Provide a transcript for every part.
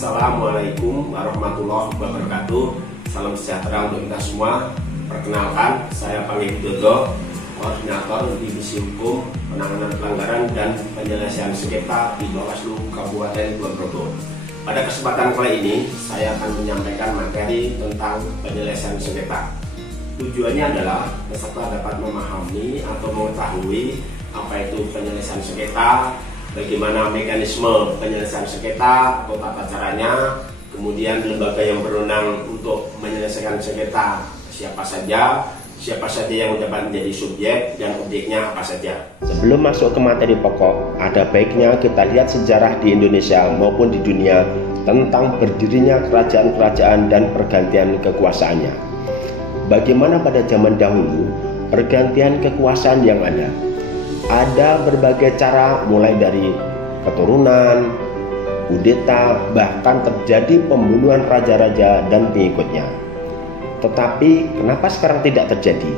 Assalamualaikum warahmatullahi wabarakatuh. Salam sejahtera untuk kita semua. Perkenalkan, saya Panggih Widodo, Koordinator Divisi Hukum, Penanganan Pelanggaran dan Penyelesaian Sengketa di Bawaslu Kabupaten Kulonprogo. Pada kesempatan kali ini, saya akan menyampaikan materi tentang penyelesaian sengketa. Tujuannya adalah peserta dapat memahami atau mengetahui apa itu penyelesaian sengketa, bagaimana mekanisme penyelesaian sengketa atau tata caranya, kemudian lembaga yang berwenang untuk menyelesaikan sengketa siapa saja yang dapat menjadi subjek dan objeknya apa saja. Sebelum masuk ke materi pokok, ada baiknya kita lihat sejarah di Indonesia maupun di dunia tentang berdirinya kerajaan-kerajaan dan pergantian kekuasaannya. Bagaimana pada zaman dahulu pergantian kekuasaan yang ada? Ada berbagai cara, mulai dari keturunan, kudeta, bahkan terjadi pembunuhan raja-raja dan pengikutnya. Tetapi kenapa sekarang tidak terjadi?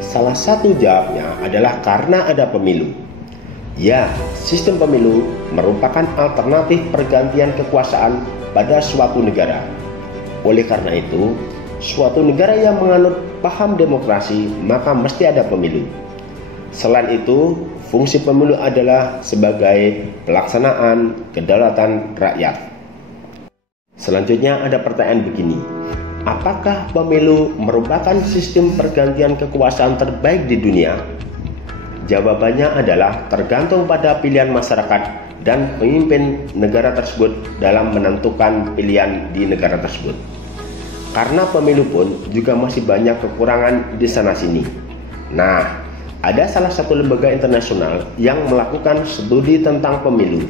Salah satu jawabnya adalah karena ada pemilu. Ya, sistem pemilu merupakan alternatif pergantian kekuasaan pada suatu negara. Oleh karena itu, suatu negara yang menganut paham demokrasi maka mesti ada pemilu. Selain itu, fungsi pemilu adalah sebagai pelaksanaan kedaulatan rakyat. Selanjutnya ada pertanyaan begini. Apakah pemilu merupakan sistem pergantian kekuasaan terbaik di dunia? Jawabannya adalah tergantung pada pilihan masyarakat dan pemimpin negara tersebut dalam menentukan pilihan di negara tersebut. Karena pemilu pun juga masih banyak kekurangan di sana-sini. Nah, ada salah satu lembaga internasional yang melakukan studi tentang pemilu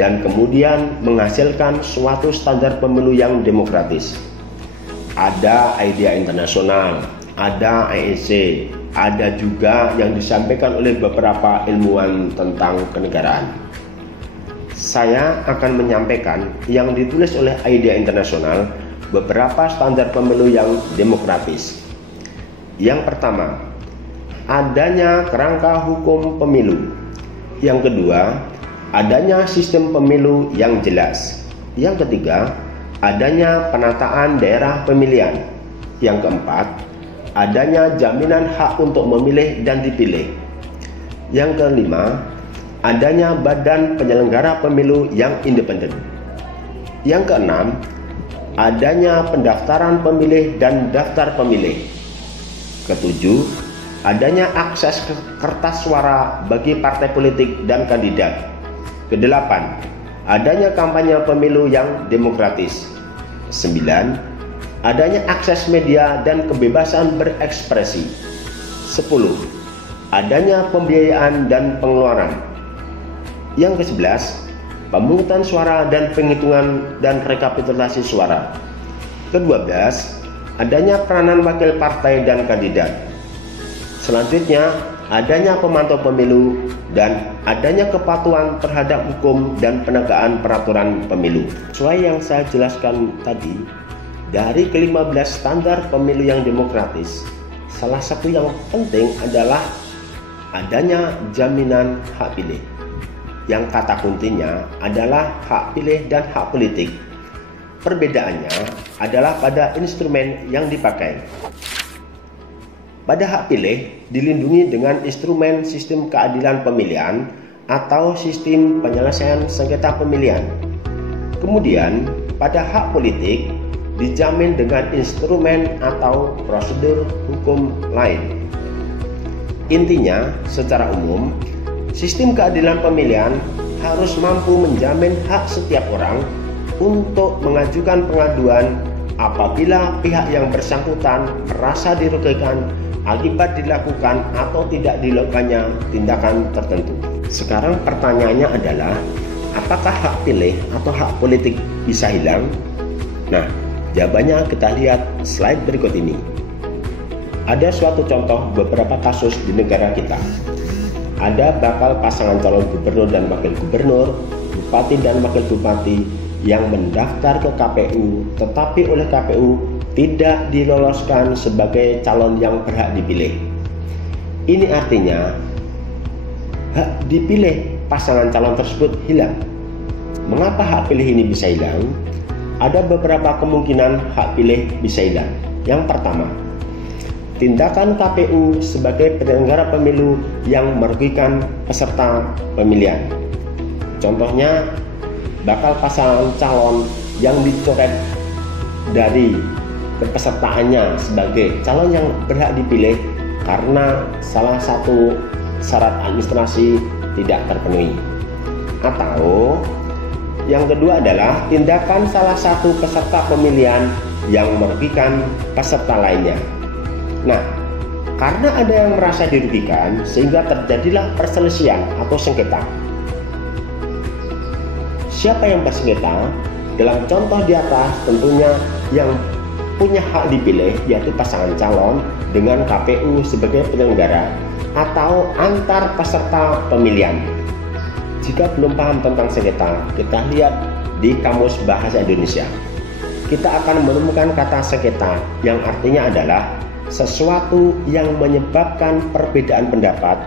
dan kemudian menghasilkan suatu standar pemilu yang demokratis. Ada IDEA Internasional, ada IEC, ada juga yang disampaikan oleh beberapa ilmuwan tentang kenegaraan. Saya akan menyampaikan yang ditulis oleh IDEA Internasional, beberapa standar pemilu yang demokratis. Yang pertama, adanya kerangka hukum pemilu. Yang kedua, adanya sistem pemilu yang jelas. Yang ketiga, adanya penataan daerah pemilihan. Yang keempat, adanya jaminan hak untuk memilih dan dipilih. Yang kelima, adanya badan penyelenggara pemilu yang independen. Yang keenam, adanya pendaftaran pemilih dan daftar pemilih. Ketujuh, adanya akses ke kertas suara bagi partai politik dan kandidat. Kedelapan, adanya kampanye pemilu yang demokratis. 9. Adanya akses media dan kebebasan berekspresi. 10. Adanya pembiayaan dan pengeluaran. Yang ke-11, pemungutan suara dan penghitungan dan rekapitulasi suara. Ke-12, adanya peranan wakil partai dan kandidat. Selanjutnya, adanya pemantau pemilu dan adanya kepatuhan terhadap hukum dan penegakan peraturan pemilu. Sesuai yang saya jelaskan tadi, dari ke-15 standar pemilu yang demokratis, salah satu yang penting adalah adanya jaminan hak pilih. Yang kata kuncinya adalah hak pilih dan hak politik. Perbedaannya adalah pada instrumen yang dipakai. Pada hak pilih dilindungi dengan instrumen sistem keadilan pemilihan atau sistem penyelesaian sengketa pemilihan. Kemudian pada hak politik dijamin dengan instrumen atau prosedur hukum lain. Intinya, secara umum, sistem keadilan pemilihan harus mampu menjamin hak setiap orang untuk mengajukan pengaduan apabila pihak yang bersangkutan merasa dirugikan akibat dilakukan atau tidak dilakukannya tindakan tertentu. Sekarang pertanyaannya adalah, apakah hak pilih atau hak politik bisa hilang? Nah, jawabannya kita lihat slide berikut ini. Ada suatu contoh beberapa kasus di negara kita. Ada bakal pasangan calon gubernur dan wakil gubernur, bupati dan wakil bupati yang mendaftar ke KPU, tetapi oleh KPU tidak diloloskan sebagai calon yang berhak dipilih. Ini artinya hak dipilih pasangan calon tersebut hilang. Mengapa hak pilih ini bisa hilang? Ada beberapa kemungkinan hak pilih bisa hilang. Yang pertama, tindakan KPU sebagai penyelenggara pemilu yang merugikan peserta pemilihan. Contohnya, bakal pasangan calon yang dicoret dari kepesertaannya sebagai calon yang berhak dipilih karena salah satu syarat administrasi tidak terpenuhi. Atau yang kedua adalah tindakan salah satu peserta pemilihan yang merugikan peserta lainnya. Nah, karena ada yang merasa dirugikan sehingga terjadilah perselisihan atau sengketa. Siapa yang bersengketa? Dalam contoh di atas tentunya yang punya hak dipilih yaitu pasangan calon dengan KPU sebagai penyelenggara atau antar peserta pemilihan. Jika belum paham tentang sengketa, kita lihat di Kamus Bahasa Indonesia. Kita akan menemukan kata sengketa yang artinya adalah sesuatu yang menyebabkan perbedaan pendapat,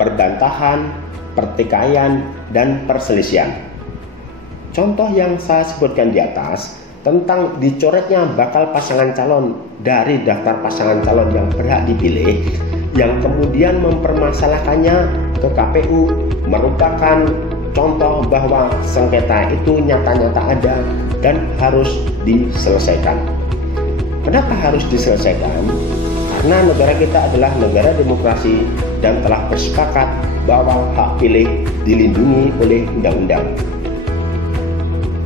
perbantahan, pertikaian, dan perselisihan. Contoh yang saya sebutkan di atas tentang dicoretnya bakal pasangan calon dari daftar pasangan calon yang berhak dipilih yang kemudian mempermasalahkannya ke KPU merupakan contoh bahwa sengketa itu nyata-nyata ada dan harus diselesaikan. Kenapa harus diselesaikan? Karena negara kita adalah negara demokrasi dan telah bersepakat bahwa hak pilih dilindungi oleh undang-undang.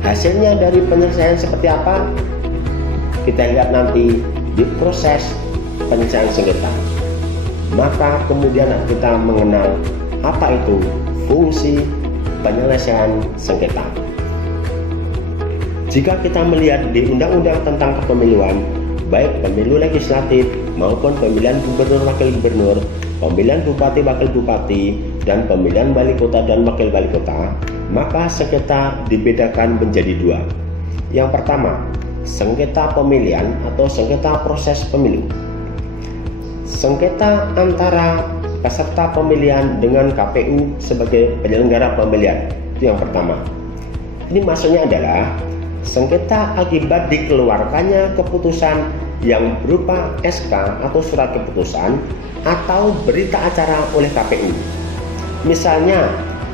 Hasilnya dari penyelesaian seperti apa? Kita lihat nanti di proses penyelesaian sengketa. Maka kemudian kita mengenal apa itu fungsi penyelesaian sengketa. Jika kita melihat di Undang-Undang tentang Kepemiluan, baik pemilu legislatif maupun pemilihan gubernur wakil gubernur, pemilihan bupati wakil bupati, dan pemilihan wali kota dan wakil wali kota, maka sengketa dibedakan menjadi dua. Yang pertama, sengketa pemilihan atau sengketa proses pemilu. Sengketa antara peserta pemilihan dengan KPU sebagai penyelenggara pemilihan. Itu yang pertama. Ini maksudnya adalah sengketa akibat dikeluarkannya keputusan yang berupa SK atau surat keputusan atau berita acara oleh KPU. Misalnya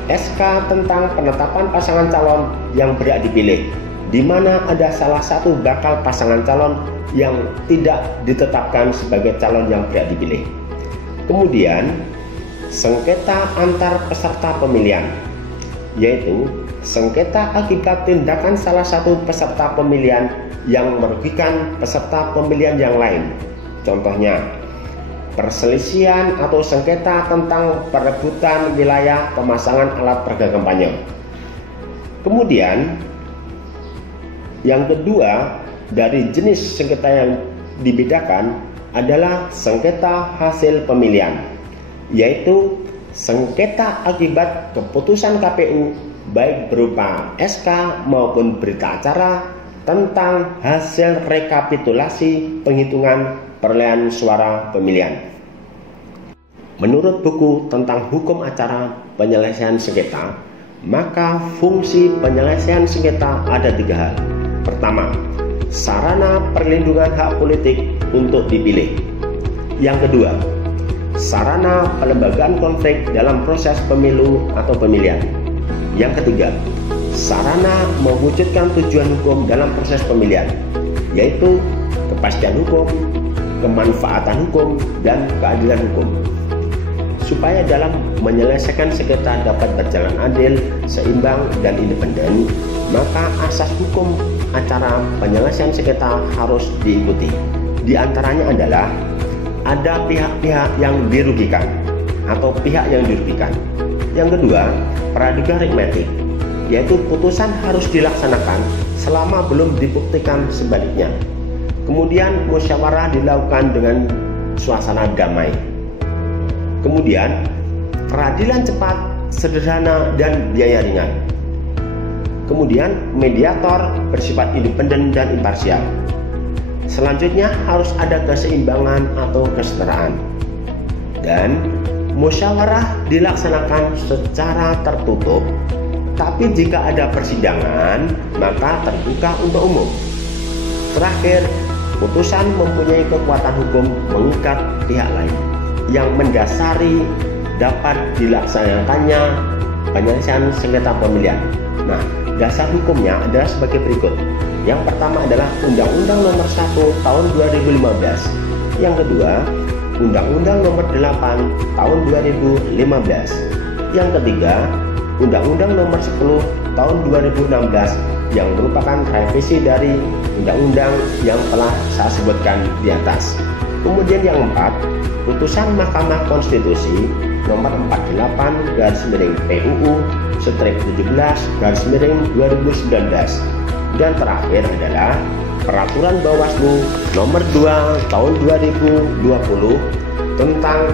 SK tentang penetapan pasangan calon yang berhak dipilih, di mana ada salah satu bakal pasangan calon yang tidak ditetapkan sebagai calon yang berhak dipilih. Kemudian sengketa antar peserta pemilihan, yaitu sengketa akibat tindakan salah satu peserta pemilihan yang merugikan peserta pemilihan yang lain. Contohnya, perselisihan atau sengketa tentang perebutan wilayah pemasangan alat peraga kampanye. Kemudian yang kedua dari jenis sengketa yang dibedakan adalah sengketa hasil pemilihan, yaitu sengketa akibat keputusan KPU baik berupa SK maupun berita acara tentang hasil rekapitulasi penghitungan perolehan suara pemilihan. Menurut buku tentang hukum acara penyelesaian sengketa, maka fungsi penyelesaian sengketa ada tiga hal. Pertama, sarana perlindungan hak politik untuk dipilih. Yang kedua, sarana pelembagaan konflik dalam proses pemilu atau pemilihan. Yang ketiga, sarana mewujudkan tujuan hukum dalam proses pemilihan, yaitu kepastian hukum, kemanfaatan hukum, dan keadilan hukum. Supaya dalam menyelesaikan sengketa dapat berjalan adil, seimbang, dan independen, maka asas hukum acara penyelesaian sengketa harus diikuti. Di antaranya adalah ada pihak-pihak yang dirugikan atau pihak yang dirugikan. Yang kedua, praduga aritmetik, yaitu putusan harus dilaksanakan selama belum dibuktikan sebaliknya. Kemudian musyawarah dilakukan dengan suasana damai. Kemudian peradilan cepat, sederhana, dan biaya ringan. Kemudian mediator bersifat independen dan imparsial. Selanjutnya harus ada keseimbangan atau kesetaraan. Dan musyawarah dilaksanakan secara tertutup Tapi jika ada persidangan, maka terbuka untuk umum. Terakhir, putusan mempunyai kekuatan hukum mengikat pihak lain yang mendasari dapat dilaksanakannya penyelesaian sengketa pemilihan. Nah, dasar hukumnya adalah sebagai berikut. Yang pertama adalah Undang-Undang Nomor 1 Tahun 2015. Yang kedua, Undang-Undang Nomor 8 Tahun 2015. Yang ketiga, Undang-Undang Nomor 10 Tahun 2016 yang merupakan revisi dari undang-undang yang telah saya sebutkan di atas. Kemudian yang keempat, putusan Mahkamah Konstitusi Nomor 48/PUU/17/2019. Dan terakhir adalah Peraturan Bawaslu Nomor 2 Tahun 2020 tentang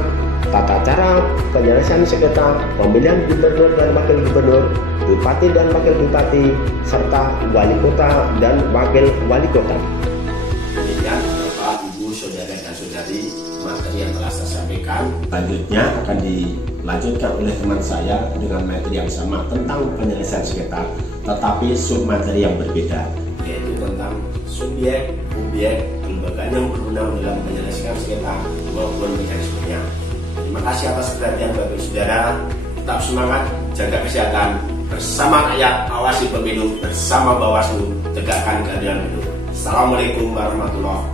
tata cara penyelesaian sengketa pemilihan gubernur dan wakil gubernur, bupati dan wakil bupati, serta wali kota dan wakil wali kota. Demikian Bapak, Ibu, Saudara dan Saudari, materi yang telah saya sampaikan. Selanjutnya akan dilanjutkan oleh teman saya dengan materi yang sama tentang penyelesaian sengketa, tetapi submateri yang berbeda, yaitu tentang subjek, objek, kelembagaan yang berwenang dalam penyelesaian sengketa maupun mekanismenya. Terima kasih atas perhatian Bapak Saudara. Tetap semangat, jaga kesehatan, bersama rakyat, awasi pemilu, bersama Bawaslu, tegakkan keadilan pemilu. Assalamualaikum warahmatullahi wabarakatuh.